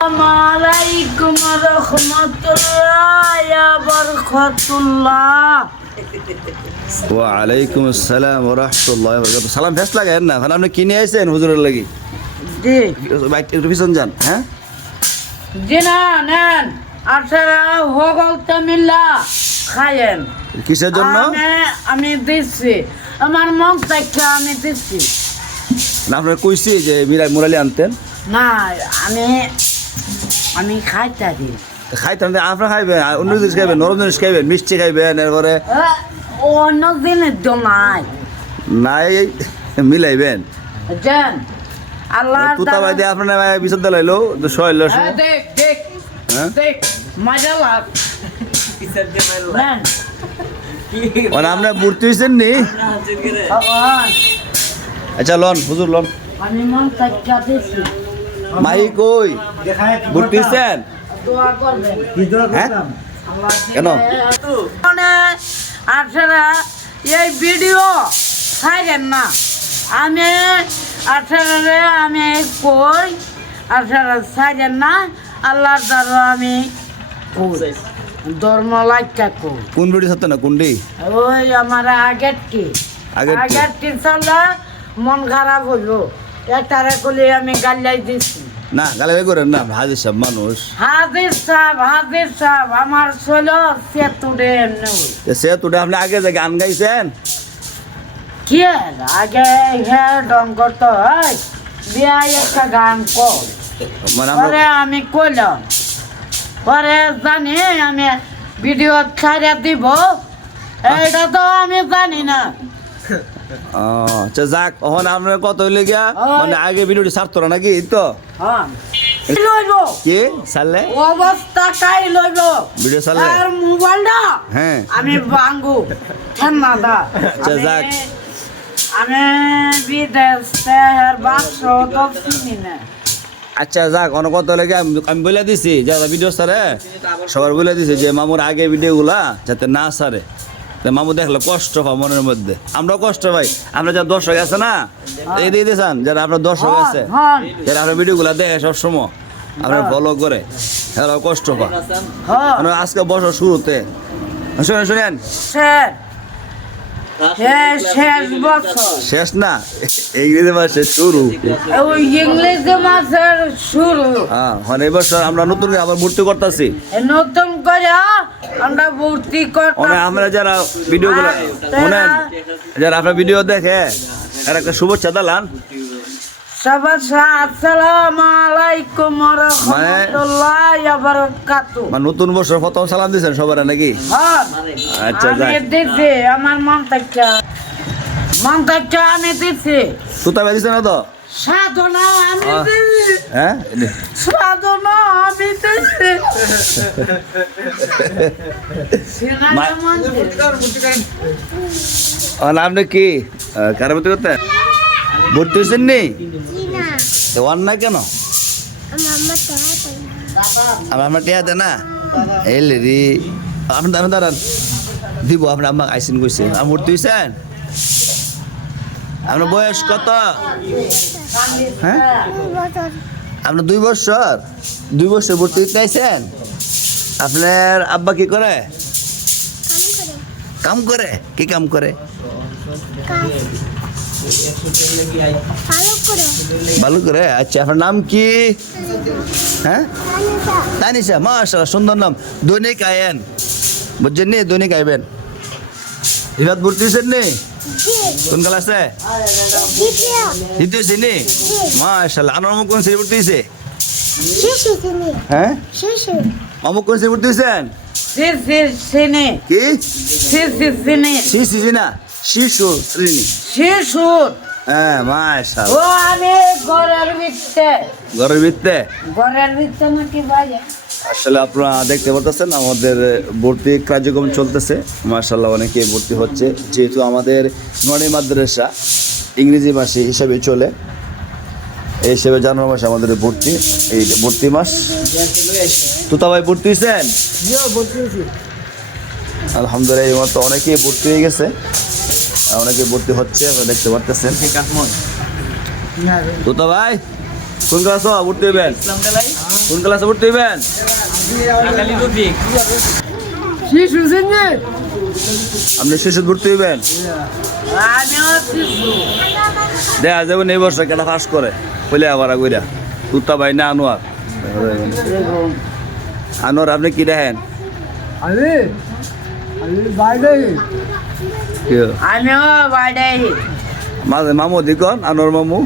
আলাইকুম ওয়ালাইকুম আসসালাম রহমতুল্লাহ সালাম না? এখন আপনি কিনে আইছেন হুজুরের লাগি? জি। বাইক একটু পিছন যান হ্যাঁ? জি না নেন। আপনারা হগল তামিল্লা খায়েন। কিসের জন্য? আমি আমি দিচ্ছি। আমার মন থেকে আমি দিচ্ছি। না আপনার কইছি যে মিরা মুরালি আনতেন। না আমি আমি খাইতে দিই খাইতেন আপনার খাইবেন আর অন্য জিনিস খাইবেন নরম জিনিস খাইবেন মিষ্টি খাইবেন এরপরে অন্য দিনের তো নাই। মিলাইবেন। জান আল্লাহ তুতা বাই দিয়ে আপনার বিচার দিলাইলো তো শৈল দেখ দেখ হ্যাঁ? দেখ মজা লাগ। মূর্তি হয়েছেন নি? আচ্ছা লন হুজুর লন। আমি মন দিচ্ছি মাই কই? হয়েছেন হ্যাঁ? কেন? আপনারা এই ভিডিও খাইলেন না আমি আপনারা আমি কই? আপনারা ছাইলেন না আল্লাহর দ্বারা আমি ধর্ম লাইকা কই? কোন বিড়ি সত্য না? কোনটি? ওই আমার আগের কি? আগের কি? চললে মন খারাপ হইল। একটারে কলি আমি গাল্লাই দিচ্ছি না গালাগালি করেন না হাজির সব মানুষ। হাজির সাহেব হাজির সাহেব আমার ছেলে সেতুরে এমনি হই। এ সে তুটা আপনি আগে যে গান গাইছেন? কি আগে হ্যাঁ ডং করতো হয় বিয়া একটা গান কর। মানে পরে আমি কইলাম পরে জানি আমি ভিডিও ছাড়া দিব এইটা তো আমি জানি না। আচ্ছা যাক ওখানে আপনার কত হইলে গিয়া? মানে আগে ভিডিওটি ছাড়তো না নাকি তো? কি? লইব অবস্থা কাই লইব। ভিডিও ছাড়লে? আর মোবাইলটা? হ্যাঁ। আমি ভাঙ্গু ঠান্ডা দা আচ্ছা, যাক। আমি বিদেশ শহর বাক্স তো চিনি না। আচ্ছা যাক অনেক কত হইলে গিয়া আমি- বলে দিছি যারা ভিডিও সারে সবার বলে দিছি যে মামুর আগে ভিডিওগুলা যাতে না তা মামু দেখল কষ্ট পায় মনের মধ্যে। আমরাও কষ্ট পাই। আমরা যারা দর্শক আছে না এই দিয়ে দিয়েছেন যারা আপনার দর্শক আছে হ্যাঁ। যারা আপনার ভিডিওগুলো দেখে সবসময় আপনার ফলো করে হ্যাঁ কষ্ট পায়। হ্যাঁ। মানে আজকে বছর শুরুতে। শুনেন শুনেন। শেষ বছর। না ইংরেজি মাসে শুরু। ওই ইংরেজি মাসের শুরু। হ্যাঁ মানে এই বছর আমরা নতুন করে আবার ভর্তি করতেছি। নতুন করে আমরা ভর্তি করতে মানে আমরা যারা ভিডিওগুলো শুনেন যারা আপনার ভিডিও দেখে আর একটা শুভেচ্ছা দিলাম নতুন বছর প্রথম সালাম সবার নাকি? হ্যাঁ। আচ্ছা আমার মন মন আমি দিচ্ছি না তো? সাধনা আমি হ্যাঁ? সাধনা আমি আপনি কি? কার ভর্তি করতে? ভর্তি হয়েছেন নি। তো ওয়ান না কেন? আমার আমার টিয়া দে না? এই লেরি আপনি দাঁড়ান দাঁড়ান। দিব আপনার আম্মা আইসিন কইছে। আমার ভর্তি হয়েছেন আপনার বয়স কত? হ্যাঁ? আপনার দুই বছর? দুই বছর ভর্তি হতে আইছেন? আপনার আব্বা কি করে? কাম করে। কি কাম করে? ভালো করে আচ্ছা আপনার নাম কি? হ্যাঁ? তানিশা মাশাআল্লাহ সুন্দর নাম। দৈনিক আয়েন বুঝছেন নি? দৈনিক আইবেন। রিবাদ ভর্তি হয়েছেন নি? কোন ক্লাসে? দ্বিতীয় শ্রেণি? মাশাআল্লাহ আনার অমুক কোন শ্রেণি ভর্তি হয়েছে? হ্যাঁ? অমুক কোন শ্রেণি ভর্তি হয়েছেন? কি? না? শিশু শ্রেণি। শিশুর? হ্যাঁ ও আমি ঘরের ভিতরে ঘরের ভিত্তে ঘরের ভিতরে নাকি বাজে আসলে আপনারা দেখতে পাচ্ছেন আমাদের ভর্তি কার্যক্রম চলতেছে। মার্শাল্লাহ অনেকে ভর্তি হচ্ছে। যেহেতু আমাদের নোয়ারি মাদ্রাসা ইংরেজি মাসে হিসাবে চলে এই হিসেবে জানুয়ারি মাসে আমাদের ভর্তি এই ভর্তি মাস। তুতা ভাই ভর্তি হয়েছেন আলহামদুলিল্লাহ এই মতো অনেকেই ভর্তি হয়ে গেছে। অনেকে ভর্তি হচ্ছে আপনারা দেখতে পারতেছেন। তুতা ভাই কোন ক্লাসে ভর্তি হইবেন? কোন ক্লাসে ভর্তি হইবেন? আপনি শিশু ভর্তি হইবেন? দেখা যাবেন এই বছর কেটা ফাঁস করে। বলে আবার আগুইরা তুতা ভাই না আনোয়ার। আনোয়ার আপনি কি দেখেন? আমি বাইরে? আমিও বাইরে মামু দিকন আনোর মামু